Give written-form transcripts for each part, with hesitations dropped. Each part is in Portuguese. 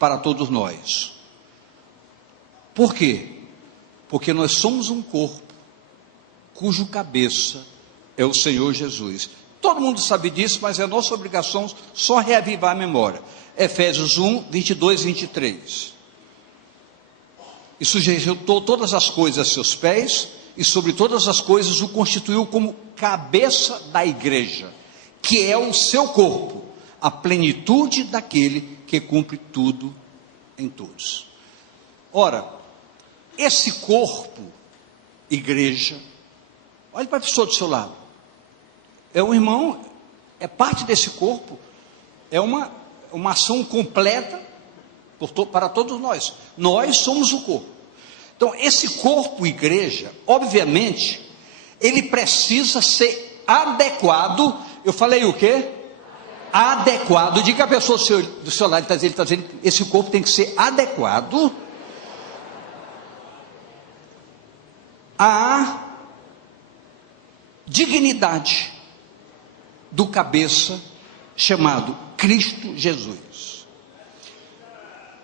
para todos nós. Por quê? Porque nós somos um corpo cujo cabeça é o Senhor Jesus. Todo mundo sabe disso, mas é nossa obrigação só reavivar a memória. Efésios 1, 22 e 23. E sujeitou todas as coisas a seus pés, e sobre todas as coisas o constituiu como cabeça da igreja, que é o seu corpo, a plenitude daquele que cumpre tudo em todos. Ora, esse corpo, igreja, olhe para a pessoa do seu lado, é um irmão, é parte desse corpo, é uma ação completa para todos nós. Nós somos o corpo. Então, esse corpo, igreja, obviamente, ele precisa ser adequado. Eu falei o quê? Adequado. Diga a pessoa do seu lado, ele está dizendo, esse corpo tem que ser adequado à dignidade do cabeça chamado Cristo Jesus.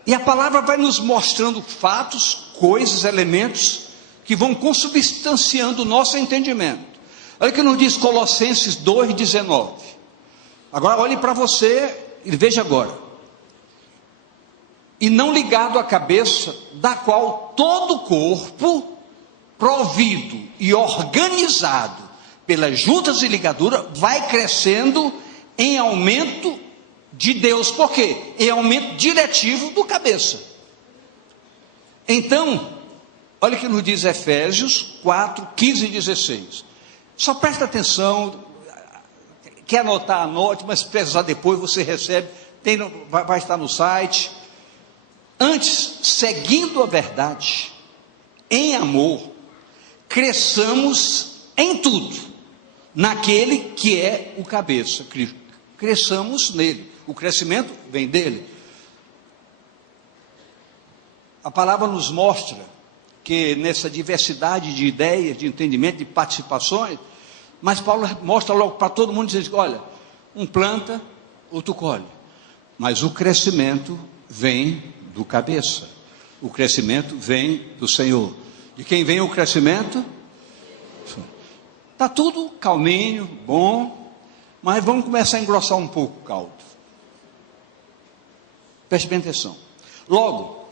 E a palavra vai nos mostrando fatos, coisas, elementos que vão consubstanciando o nosso entendimento. Olha o que nos diz Colossenses 2,19. Agora olhe para você e veja agora. E não ligado à cabeça, da qual todo o corpo, provido e organizado pelas juntas e ligaduras, vai crescendo em aumento de Deus. Por quê? Em aumento diretivo do cabeça. Então, olha o que nos diz Efésios 4, 15 e 16. Só presta atenção, quer anotar, anote, mas se precisar depois você recebe, vai estar no site. Antes, seguindo a verdade, em amor, cresçamos em tudo, naquele que é o cabeça, Cristo. Cresçamos nele, o crescimento vem dele. A palavra nos mostra que nessa diversidade de ideias, de entendimento, de participações, mas Paulo mostra logo para todo mundo, diz, olha, um planta, outro colhe, mas o crescimento vem do cabeça, o crescimento vem do Senhor. De quem vem o crescimento? Está tudo calminho, bom, mas vamos começar a engrossar um pouco o caldo. Preste bem atenção. Logo,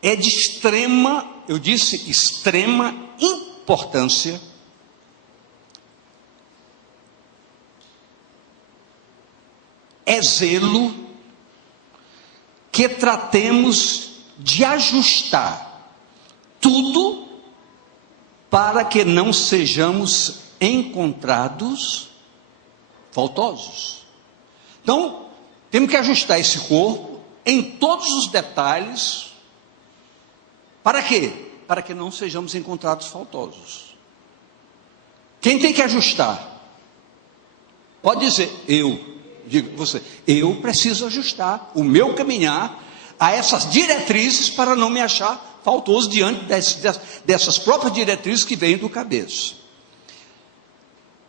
é de extrema, eu disse extrema importância é zelo que tratemos de ajustar tudo para que não sejamos encontrados faltosos. Então, temos que ajustar esse corpo em todos os detalhes. Para quê? Para que não sejamos encontrados faltosos. Quem tem que ajustar? Pode dizer, eu. Digo você, eu preciso ajustar o meu caminhar a essas diretrizes para não me achar faltoso diante dessas próprias diretrizes que vêm do cabeça.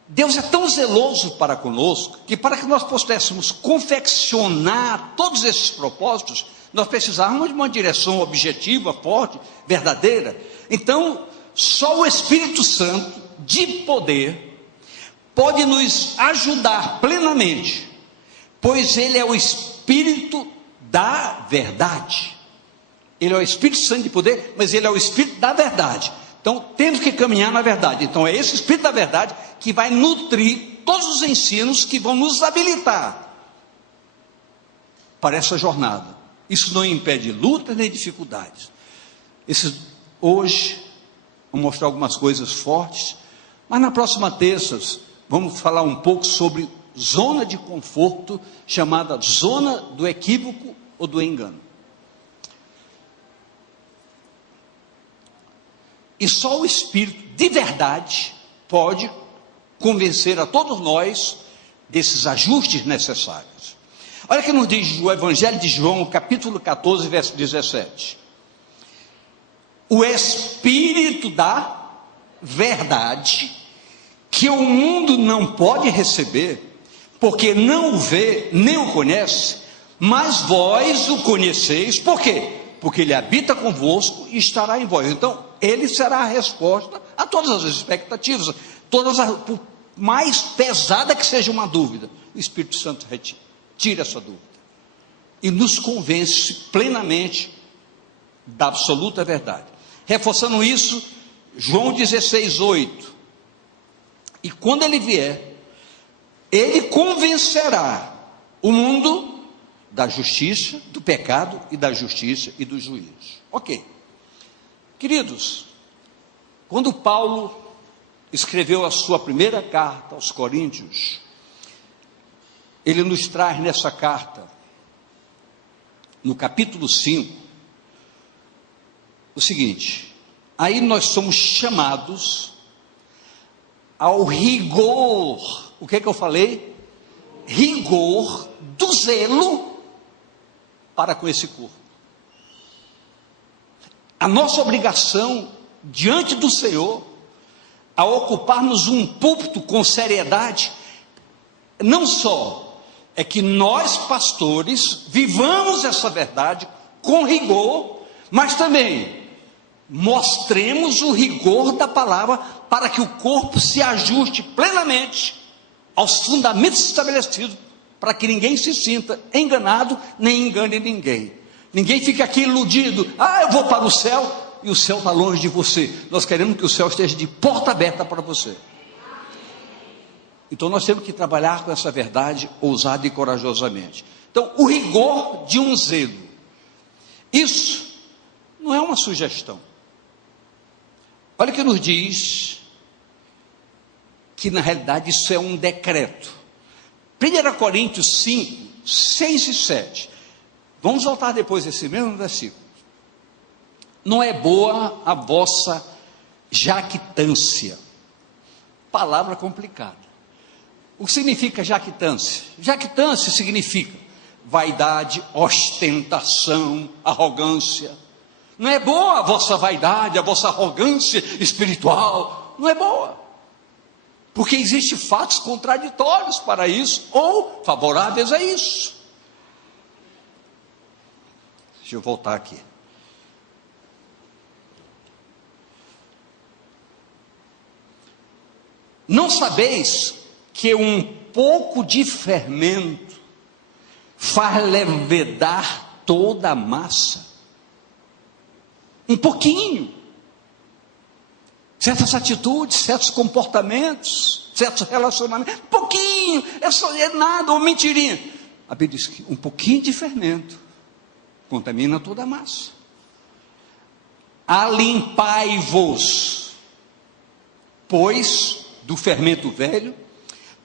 Deus é tão zeloso para conosco, que para que nós pudéssemos confeccionar todos esses propósitos, nós precisávamos de uma direção objetiva, forte, verdadeira. Então, só o Espírito Santo, de poder, pode nos ajudar plenamente, pois Ele é o Espírito da verdade. Ele é o Espírito Santo de poder, mas Ele é o Espírito da verdade. Então, temos que caminhar na verdade. Então, é esse Espírito da verdade que vai nutrir todos os ensinos que vão nos habilitar para essa jornada. Isso não impede lutas nem dificuldades. Hoje, vou mostrar algumas coisas fortes, mas na próxima terça, vamos falar um pouco sobre zona de conforto, chamada zona do equívoco ou do engano. E só o Espírito de verdade pode convencer a todos nós desses ajustes necessários. Olha o que nos diz o Evangelho de João, capítulo 14, verso 17. O Espírito da verdade, que o mundo não pode receber, porque não o vê, nem o conhece, mas vós o conheceis, por quê? Porque ele habita convosco e estará em vós. Então, ele será a resposta a todas as expectativas, por mais pesada que seja uma dúvida, o Espírito Santo tira essa dúvida e nos convence plenamente da absoluta verdade. Reforçando isso, João 16:8, e quando ele vier, ele convencerá o mundo da justiça, do pecado e da justiça e do juízo. Ok. Queridos, quando Paulo escreveu a sua primeira carta aos Coríntios, ele nos traz nessa carta, no capítulo 5, o seguinte: aí nós somos chamados ao rigor, o que é que eu falei? Rigor do zelo para com esse corpo. A nossa obrigação diante do Senhor, a ocuparmos um púlpito com seriedade, não só é que nós pastores vivamos essa verdade com rigor, mas também mostremos o rigor da palavra para que o corpo se ajuste plenamente aos fundamentos estabelecidos, para que ninguém se sinta enganado, nem engane ninguém. Ninguém fique aqui iludido, eu vou para o céu, e o céu está longe de você. Nós queremos que o céu esteja de porta aberta para você. Então nós temos que trabalhar com essa verdade ousada e corajosamente. Então, o rigor de um zelo, isso não é uma sugestão. Olha o que nos diz que na realidade isso é um decreto. 1 Coríntios 5, 6 e 7. Vamos voltar depois desse mesmo versículo. Não é boa a vossa jactância. Palavra complicada. O que significa jactância? Jactância significa vaidade, ostentação, arrogância. Não é boa a vossa vaidade, a vossa arrogância espiritual. Não é boa. Porque existem fatos contraditórios para isso, ou favoráveis a isso. Deixa eu voltar aqui. Não sabeis que um pouco de fermento faz levedar toda a massa? Um pouquinho. Certas atitudes, certos comportamentos, certos relacionamentos, um pouquinho, é nada, ou mentirinha. A Bíblia diz que um pouquinho de fermento contamina toda a massa. Alimpai-vos, pois, do fermento velho,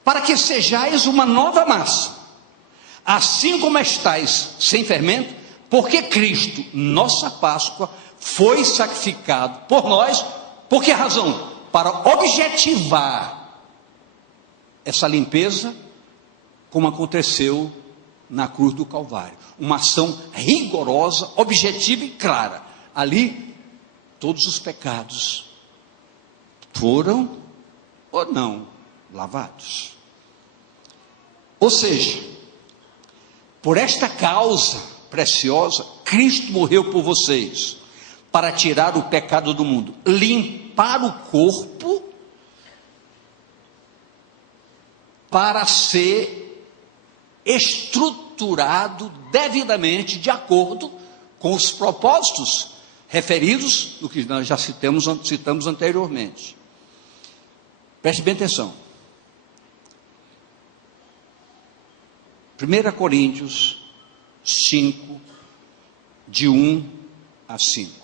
para que sejais uma nova massa, assim como estáis sem fermento, porque Cristo, nossa Páscoa, foi sacrificado por nós. Por que razão? Para objetivar essa limpeza, como aconteceu na cruz do Calvário. Uma ação rigorosa, objetiva e clara. Ali, todos os pecados foram ou não lavados. Ou seja, por esta causa preciosa, Cristo morreu por vocês, para tirar o pecado do mundo, limpar o corpo, para ser estruturado devidamente, de acordo com os propósitos referidos no que nós já citamos anteriormente. Preste bem atenção. 1 Coríntios 5, de 1 a 5.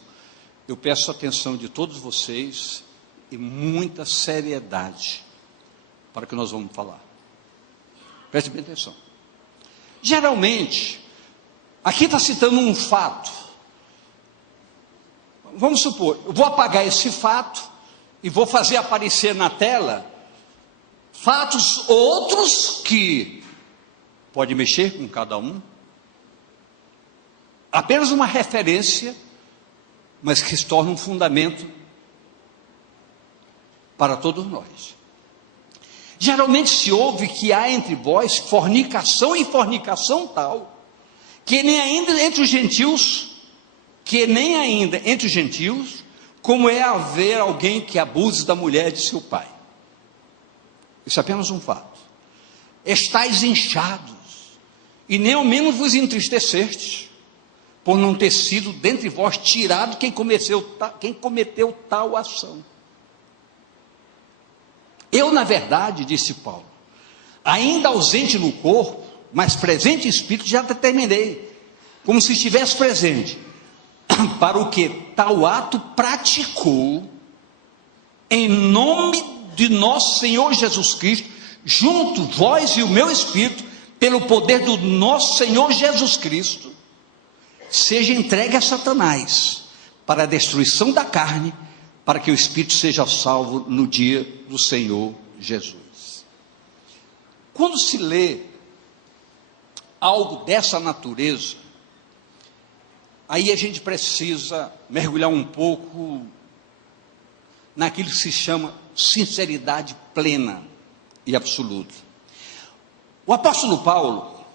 Eu peço a atenção de todos vocês e muita seriedade para o que nós vamos falar. Preste bem atenção. Geralmente, aqui está citando um fato. Vamos supor, eu vou apagar esse fato e vou fazer aparecer na tela fatos outros que pode mexer com cada um. Apenas uma referência, mas que se torna um fundamento para todos nós. Geralmente se ouve que há entre vós fornicação e fornicação tal, que nem ainda entre os gentios, como é haver alguém que abuse da mulher de seu pai. Isso é apenas um fato. Estais inchados, e nem ao menos vos entristecestes, por não ter sido dentre vós tirado quem cometeu tal ação. Eu, na verdade, disse Paulo, ainda ausente no corpo, mas presente em espírito, já determinei, como se estivesse presente, para o que tal ato praticou, em nome de nosso Senhor Jesus Cristo, junto vós e o meu espírito, pelo poder do nosso Senhor Jesus Cristo, seja entregue a Satanás, para a destruição da carne, para que o espírito seja salvo no dia do Senhor Jesus. Quando se lê algo dessa natureza, aí a gente precisa mergulhar um pouco naquilo que se chama sinceridade plena e absoluta. O apóstolo Paulo,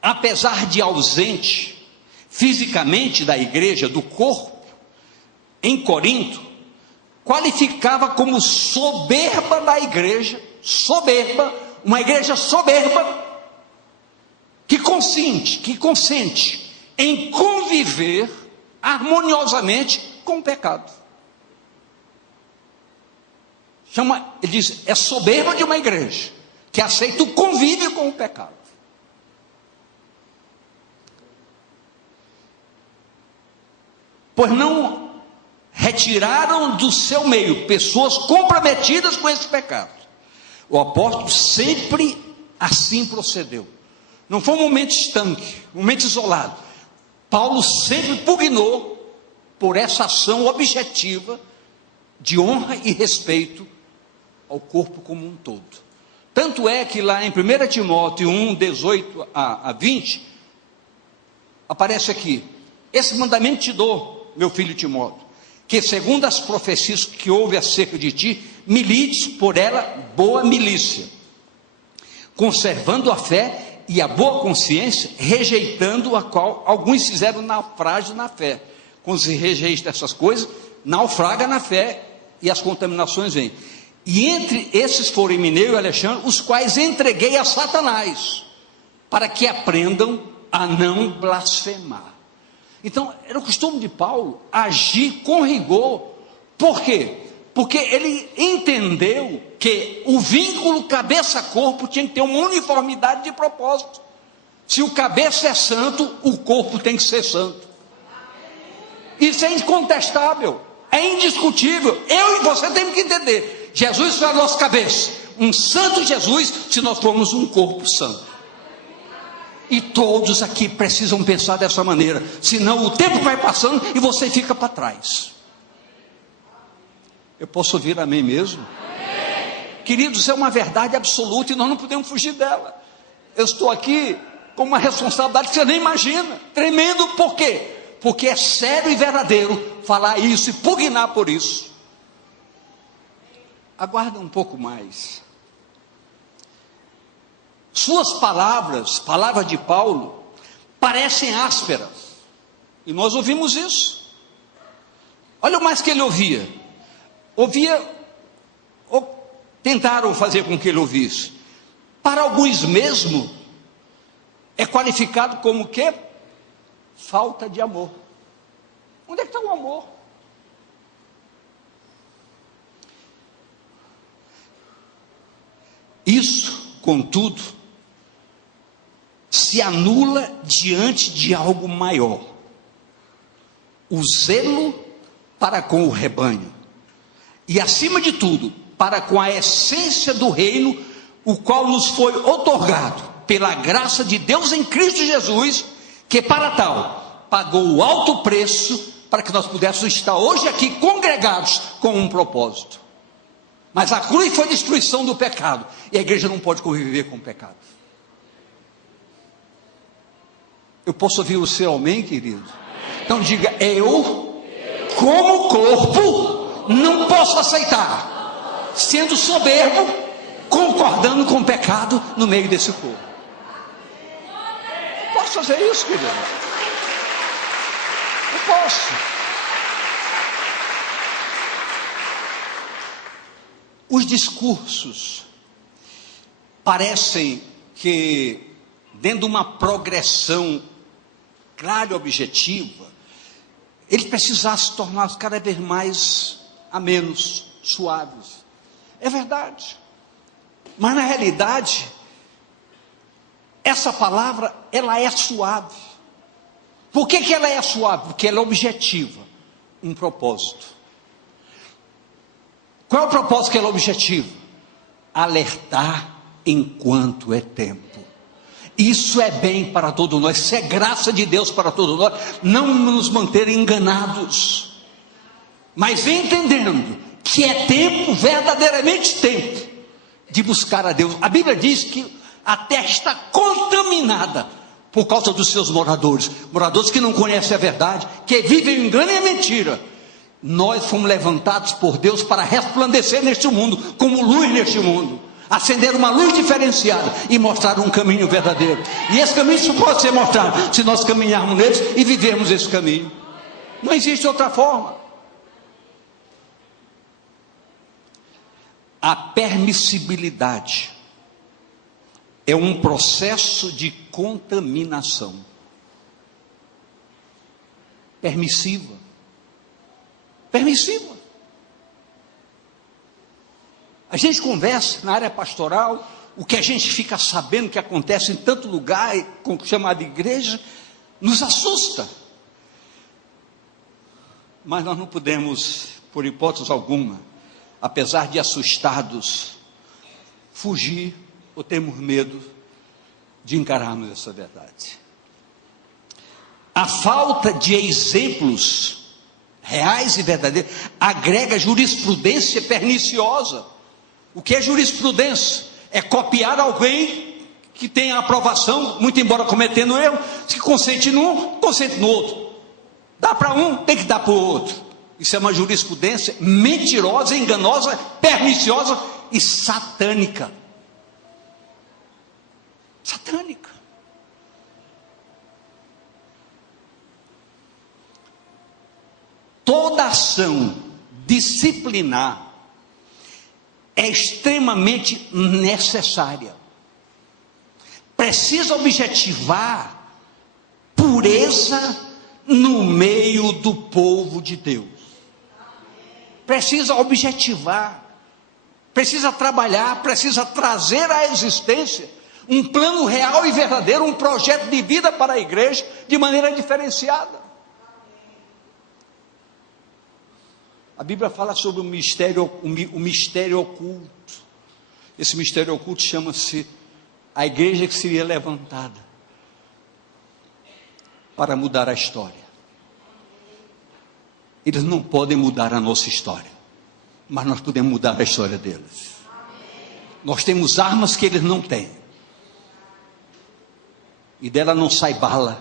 apesar de ausente fisicamente da igreja, do corpo, em Corinto, qualificava como soberba da igreja, uma igreja soberba, que consente em conviver harmoniosamente com o pecado. Ele diz, é soberba de uma igreja, que aceita o convívio com o pecado. Pois não retiraram do seu meio pessoas comprometidas com esse pecado. O apóstolo sempre assim procedeu. Não foi um momento estanque, um momento isolado. Paulo sempre pugnou por essa ação objetiva de honra e respeito ao corpo como um todo. Tanto é que lá em 1 Timóteo 1, 18 a 20, aparece aqui, esse mandamento te dou, meu filho Timóteo, que segundo as profecias que houve acerca de ti, milites por ela boa milícia, conservando a fé e a boa consciência, rejeitando a qual alguns fizeram naufrágio na fé. Quando se rejeita essas coisas, naufraga na fé e as contaminações vêm. E entre esses foram Emineu e Alexandre, os quais entreguei a Satanás, para que aprendam a não blasfemar. Então, era o costume de Paulo agir com rigor. Por quê? Porque ele entendeu que o vínculo cabeça-corpo tinha que ter uma uniformidade de propósito. Se o cabeça é santo, o corpo tem que ser santo. Isso é incontestável, é indiscutível. Eu e você temos que entender. Jesus é a nossa cabeça, um santo Jesus, se nós formos um corpo santo. E todos aqui precisam pensar dessa maneira, senão o tempo vai passando e você fica para trás. Eu posso ouvir amém mesmo? Amém. Queridos, é uma verdade absoluta e nós não podemos fugir dela. Eu estou aqui com uma responsabilidade que você nem imagina, tremendo. Por quê? Porque é sério e verdadeiro falar isso e pugnar por isso. Aguarda um pouco mais. Suas palavras de Paulo, parecem ásperas, e nós ouvimos isso. Olha o mais que ele ouvia, ou tentaram fazer com que ele ouvisse. Para alguns mesmo, é qualificado como o quê? Falta de amor. Onde é que está o amor? Isso, contudo, se anula diante de algo maior: o zelo para com o rebanho, e acima de tudo, para com a essência do reino, o qual nos foi outorgado pela graça de Deus em Cristo Jesus, que para tal pagou o alto preço, para que nós pudéssemos estar hoje aqui congregados com um propósito. Mas a cruz foi a destruição do pecado, e a igreja não pode conviver com o pecado. Eu posso ouvir o seu amém, querido? Então diga, eu, como corpo, não posso aceitar, sendo soberbo, concordando com o pecado no meio desse corpo. posso fazer isso, querido. Não posso. Os discursos parecem que, dentro de uma progressão clara e objetiva, ele precisasse se tornar cada vez mais amenos, suaves. É verdade. Mas na realidade, essa palavra, ela é suave. Por que ela é suave? Porque ela é objetiva. Um propósito. Qual é o propósito que ela é objetiva? Alertar enquanto é tempo. Isso é bem para todos nós, isso é graça de Deus para todos nós, não nos manter enganados, mas entendendo que é tempo, verdadeiramente tempo, de buscar a Deus. A Bíblia diz que a terra está contaminada por causa dos seus moradores que não conhecem a verdade, que vivem em engano e mentira. Nós fomos levantados por Deus para resplandecer neste mundo, como luz neste mundo, acender uma luz diferenciada e mostrar um caminho verdadeiro. E esse caminho só pode ser mostrado se nós caminharmos neles e vivermos esse caminho. Não existe outra forma. A permissibilidade é um processo de contaminação. Permissiva. A gente conversa na área pastoral, o que a gente fica sabendo que acontece em tanto lugar, chamado igreja, nos assusta. Mas nós não podemos, por hipótese alguma, apesar de assustados, fugir ou termos medo de encararmos essa verdade. A falta de exemplos reais e verdadeiros agrega jurisprudência perniciosa. O que é jurisprudência? É copiar alguém que tem a aprovação, muito embora cometendo erro, que consente num, consente no outro. Dá para um, tem que dar para o outro. Isso é uma jurisprudência mentirosa, enganosa, perniciosa e satânica. Satânica. Toda ação disciplinar é extremamente necessária. Precisa objetivar pureza no meio do povo de Deus. Precisa objetivar, precisa trabalhar, precisa trazer à existência um plano real e verdadeiro, um projeto de vida para a igreja de maneira diferenciada. A Bíblia fala sobre o mistério oculto. Esse mistério oculto chama-se a igreja que seria levantada para mudar a história. Eles não podem mudar a nossa história, mas nós podemos mudar a história deles. Nós temos armas que eles não têm, e dela não sai bala,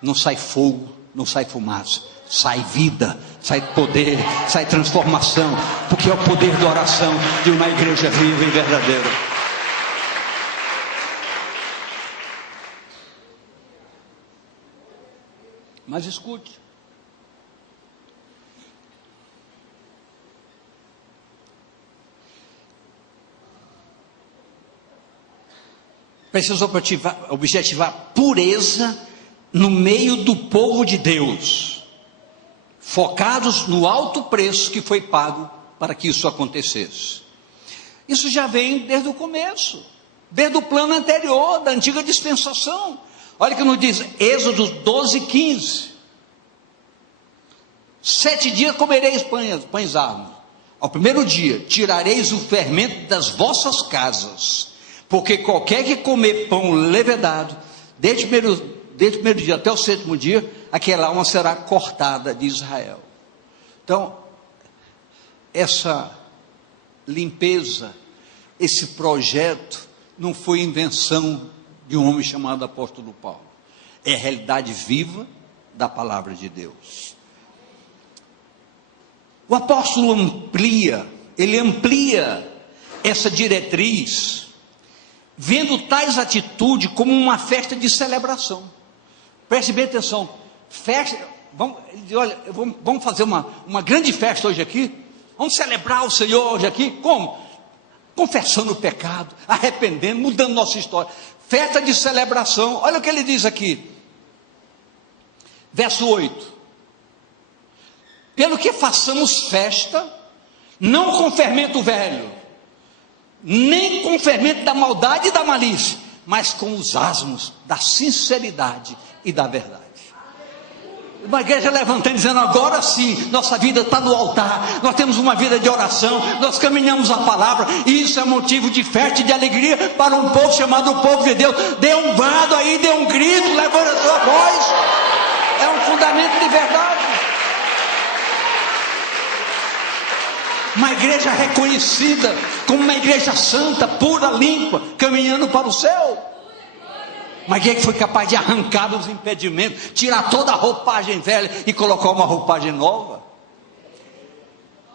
não sai fogo, não sai fumaça, sai vida, sai poder, sai transformação, porque é o poder da oração de uma igreja viva e verdadeira. Mas escute, precisa objetivar pureza no meio do povo de Deus, focados no alto preço que foi pago para que isso acontecesse. Isso já vem desde o começo, desde o plano anterior, da antiga dispensação. Olha que nos diz Êxodo 12:15. 7 dias comereis pães árvores. Ao primeiro dia tirareis o fermento das vossas casas, porque qualquer que comer pão levedado, desde o primeiro dia até o 7º dia, aquela alma será cortada de Israel. Então, essa limpeza, esse projeto, não foi invenção de um homem chamado apóstolo Paulo. É a realidade viva da palavra de Deus. O apóstolo amplia essa diretriz, vendo tais atitudes como uma festa de celebração. Preste bem atenção, festa, vamos fazer uma grande festa hoje aqui, vamos celebrar o Senhor hoje aqui, como? Confessando o pecado, arrependendo, mudando nossa história, festa de celebração. Olha o que ele diz aqui, verso 8, pelo que façamos festa, não com fermento velho, nem com fermento da maldade e da malícia, mas com os asmos da sinceridade e da verdade. Uma igreja levantando, dizendo, agora sim, nossa vida está no altar, nós temos uma vida de oração, nós caminhamos a palavra, e isso é motivo de festa e de alegria para um povo chamado o povo de Deus. Dê um brado aí, dê um grito, levanta a sua voz, é um fundamento de verdade. Uma igreja reconhecida como uma igreja santa, pura, limpa, caminhando para o céu. Uma igreja que foi capaz de arrancar os impedimentos, tirar toda a roupagem velha e colocar uma roupagem nova,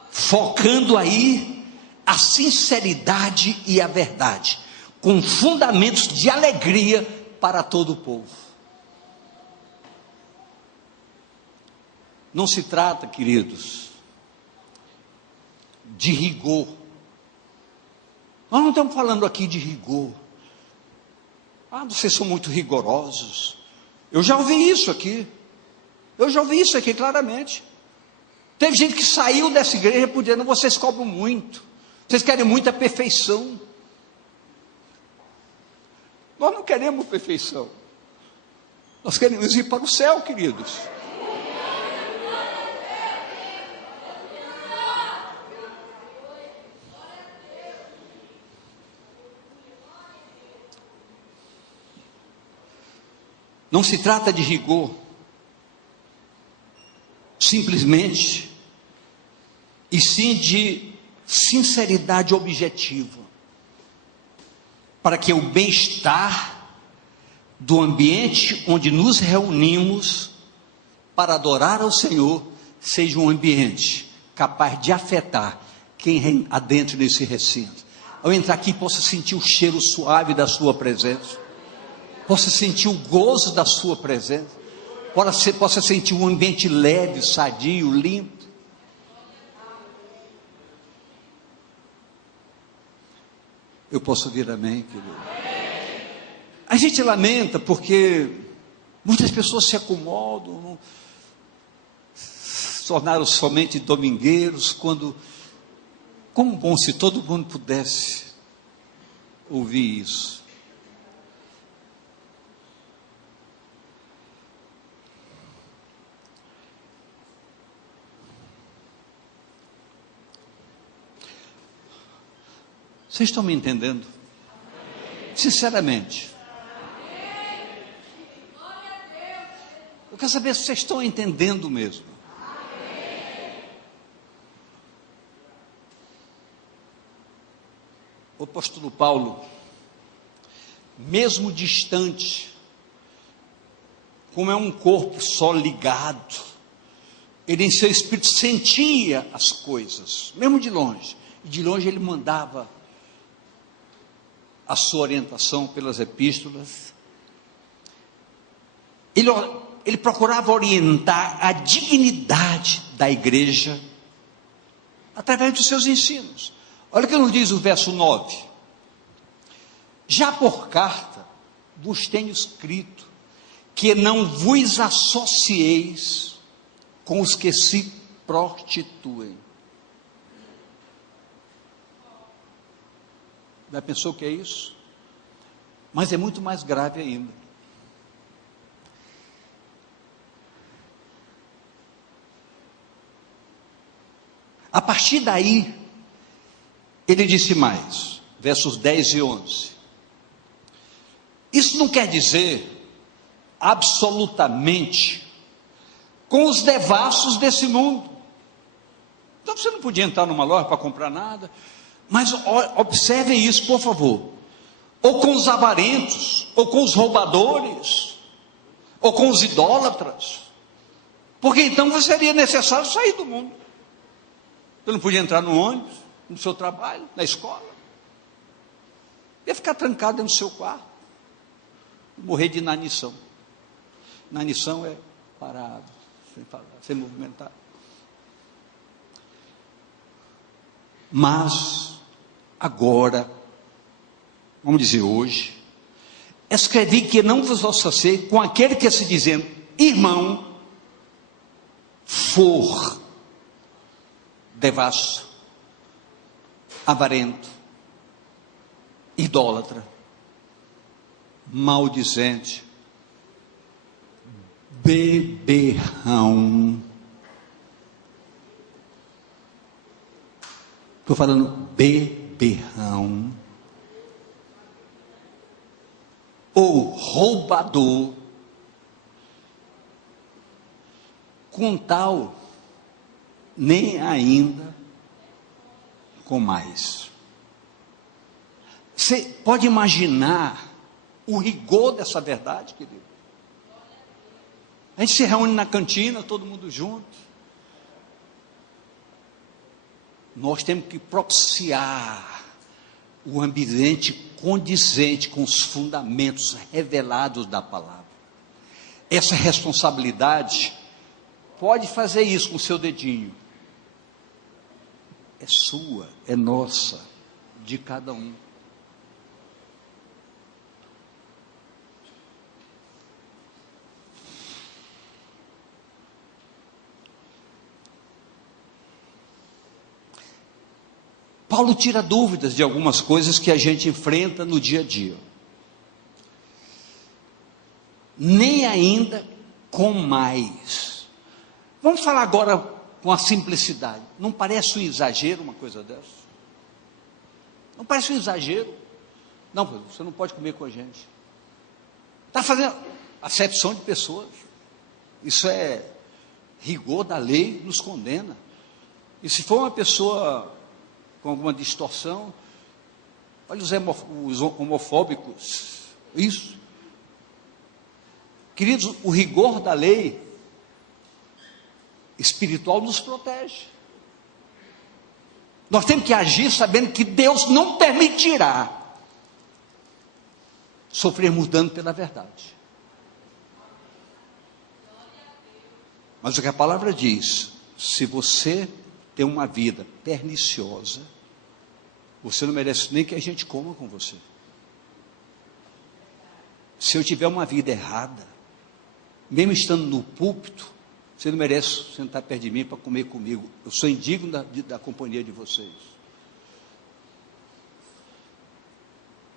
focando aí a sinceridade e a verdade, com fundamentos de alegria para todo o povo. Não se trata, queridos, de rigor. Nós não estamos falando aqui de rigor. Vocês são muito rigorosos. Eu já ouvi isso aqui. Claramente. Teve gente que saiu dessa igreja por dizendo, vocês cobram muito. Vocês querem muita perfeição. Nós não queremos perfeição. Nós queremos ir para o céu, queridos. Não se trata de rigor, simplesmente, e sim de sinceridade objetiva, para que o bem-estar do ambiente onde nos reunimos para adorar ao Senhor seja um ambiente capaz de afetar quem adentra nesse recinto. Ao entrar aqui, possa sentir o cheiro suave da sua presença, possa sentir o gozo da sua presença, possa sentir um ambiente leve, sadio, limpo. Eu posso ouvir amém, querido? A gente lamenta porque muitas pessoas se acomodam, se tornaram somente domingueiros, quando, como bom se todo mundo pudesse ouvir isso. Vocês estão me entendendo? Sinceramente. Eu quero saber se vocês estão entendendo mesmo. O apóstolo Paulo, mesmo distante, como é um corpo só ligado, ele em seu espírito sentia as coisas, mesmo de longe. E de longe ele mandava a sua orientação pelas epístolas. Ele procurava orientar a dignidade da igreja através dos seus ensinos. Olha o que nos diz o verso 9: já por carta vos tenho escrito que não vos associeis com os que se prostituem. Já pensou o que é isso? Mas é muito mais grave ainda. A partir daí, ele disse mais, versos 10 e 11. Isso não quer dizer absolutamente com os devassos desse mundo. Então você não podia entrar numa loja para comprar nada. Mas observem isso, por favor. Ou com os avarentos, ou com os roubadores, ou com os idólatras. Porque então seria necessário sair do mundo. Você não podia entrar no ônibus, no seu trabalho, na escola. Ia ficar trancado dentro do seu quarto, morrer de inanição. Inanição é parado, sem falar, sem movimentar. Mas, agora, vamos dizer hoje, escrevi que não vos associei com aquele que se dizendo irmão, for devasso, avarento, idólatra, maldizente, beberrão. Estou falando beberrão. Ou roubador. Com tal, nem ainda com mais. Você pode imaginar o rigor dessa verdade, querido? A gente se reúne na cantina, todo mundo junto. Nós temos que propiciar o ambiente condizente com os fundamentos revelados da palavra. Essa responsabilidade, pode fazer isso com o seu dedinho. É sua, é nossa, de cada um. Paulo tira dúvidas de algumas coisas que a gente enfrenta no dia a dia. Nem ainda com mais. Vamos falar agora com a simplicidade. Não parece um exagero uma coisa dessa? Não parece um exagero? Não, você não pode comer com a gente. Está fazendo acepção de pessoas. Isso é rigor da lei, nos condena. E se for uma pessoa com alguma distorção, olha os homofóbicos, isso. Queridos, o rigor da lei espiritual nos protege. Nós temos que agir sabendo que Deus não permitirá sofrermos dano pela verdade. Mas o que a palavra diz, se você tem uma vida perniciosa, você não merece nem que a gente coma com você. Se eu tiver uma vida errada, mesmo estando no púlpito, você não merece sentar perto de mim para comer comigo. Eu sou indigno da companhia de vocês.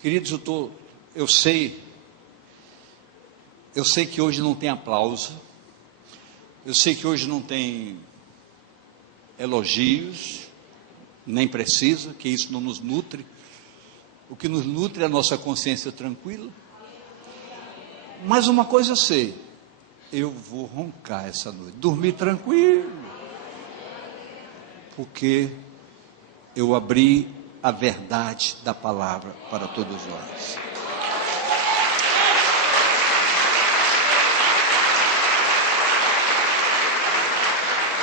Queridos, eu sei que hoje não tem aplauso, eu sei que hoje não tem elogios, nem precisa, que isso não nos nutre. O que nos nutre é a nossa consciência tranquila. Mas uma coisa eu sei, eu vou roncar essa noite, dormir tranquilo, porque eu abri a verdade da palavra para todos nós.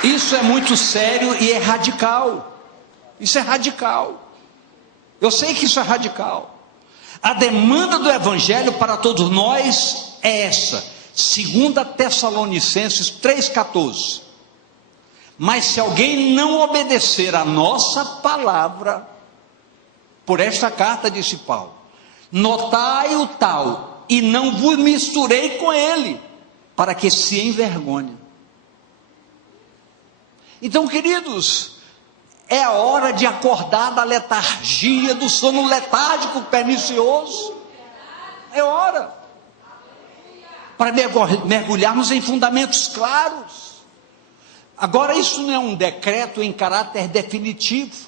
Isso é muito sério e é radical. Isso é radical. Eu sei que isso é radical. A demanda do Evangelho para todos nós é essa. 2 Tessalonicenses 3,14. Mas se alguém não obedecer a nossa palavra, por esta carta, disse Paulo, notai o tal, e não vos misturei com ele, para que se envergonhe. Então, queridos, é a hora de acordar da letargia, do sono letárgico pernicioso. É hora para mergulharmos em fundamentos claros. Agora, isso não é um decreto em caráter definitivo,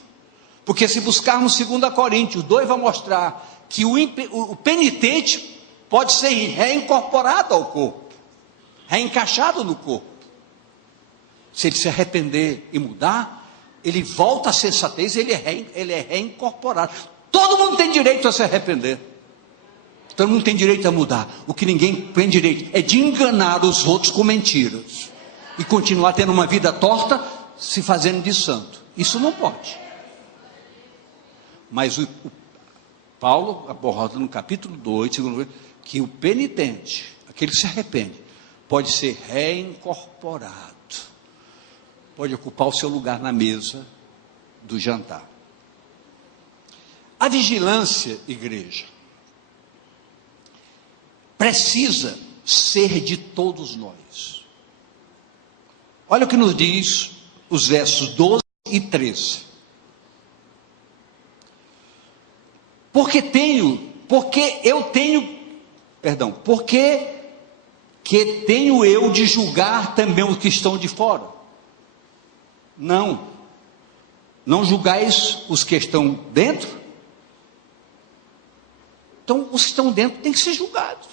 porque se buscarmos 2 Coríntios 2, vai mostrar que o penitente pode ser reincorporado ao corpo, reencaixado no corpo. Se ele se arrepender e mudar, ele volta à sensatez, ele é reincorporado. Todo mundo tem direito a se arrepender. Todo mundo tem direito a mudar. O que ninguém tem direito é de enganar os outros com mentiras. E continuar tendo uma vida torta, se fazendo de santo. Isso não pode. Mas Paulo aborda no capítulo 2, que o penitente, aquele que se arrepende, pode ser reincorporado, pode ocupar o seu lugar na mesa do jantar. A vigilância, igreja, precisa ser de todos nós. Olha o que nos diz os versos 12 e 13. Porque tenho eu de julgar também os que estão de fora? Não julgais os que estão dentro? Então, os que estão dentro têm que ser julgados.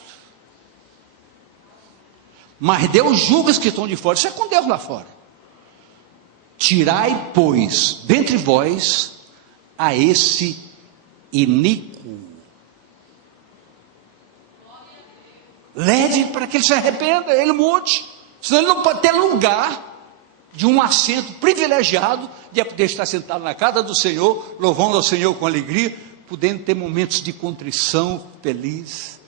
Mas Deus julga os que estão de fora. Isso é com Deus lá fora. Tirai, pois, dentre vós a esse iníquo. Leve para que ele se arrependa, ele mude. Senão ele não pode ter lugar de um assento privilegiado de poder estar sentado na casa do Senhor, louvando ao Senhor com alegria, podendo ter momentos de contrição feliz.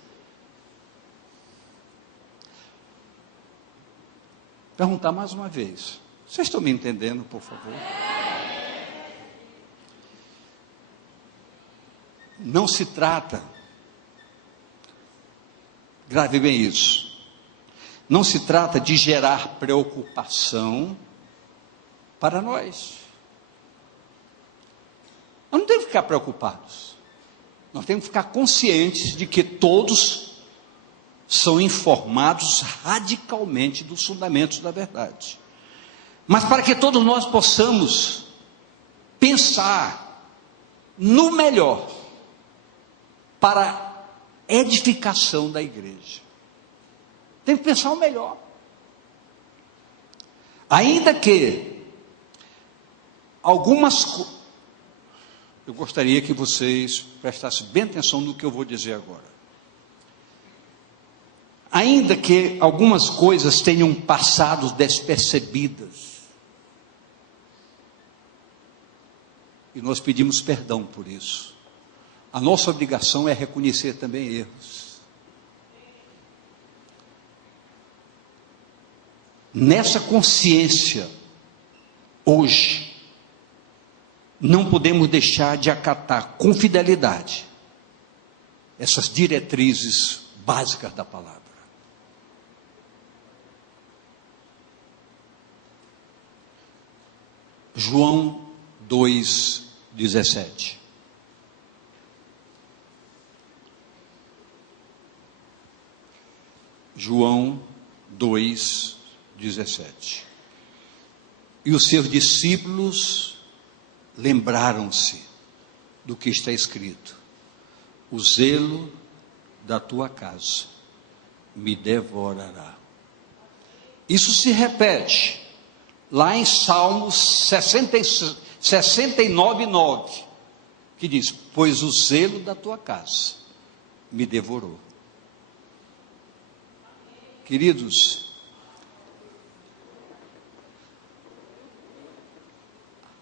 Perguntar mais uma vez. Vocês estão me entendendo, por favor? Não se trata, grave bem isso, não se trata de gerar preocupação para nós. Nós não temos que ficar preocupados. Nós temos que ficar conscientes de que todos são informados radicalmente dos fundamentos da verdade. Mas para que todos nós possamos pensar no melhor para a edificação da igreja, tem que pensar o melhor. Ainda que eu gostaria que vocês prestassem bem atenção no que eu vou dizer agora. Ainda que algumas coisas tenham passado despercebidas, e nós pedimos perdão por isso, a nossa obrigação é reconhecer também erros. Nessa consciência, hoje, não podemos deixar de acatar com fidelidade essas diretrizes básicas da palavra. João 2,17. João 2,17. E os seus discípulos lembraram-se do que está escrito: o zelo da tua casa me devorará. Isso se repete lá em Salmos 69:9, que diz: pois o zelo da tua casa me devorou. Queridos,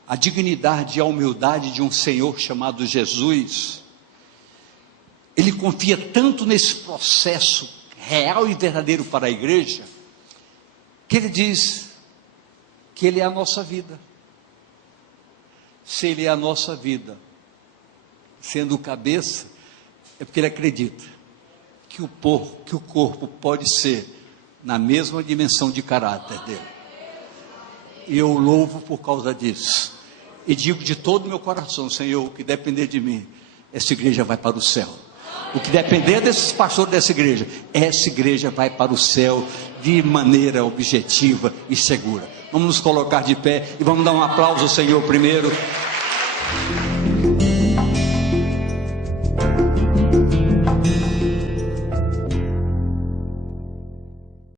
a dignidade e a humildade de um Senhor chamado Jesus, Ele confia tanto nesse processo real e verdadeiro para a igreja, que Ele diz que Ele é a nossa vida. Se Ele é a nossa vida, sendo o cabeça, é porque Ele acredita que o corpo pode ser na mesma dimensão de caráter dele. E eu louvo por causa disso. E digo de todo o meu coração: Senhor, o que depender de mim, essa igreja vai para o céu. O que depender desses pastores dessa igreja, essa igreja vai para o céu de maneira objetiva e segura. Vamos nos colocar de pé e vamos dar um aplauso ao Senhor primeiro.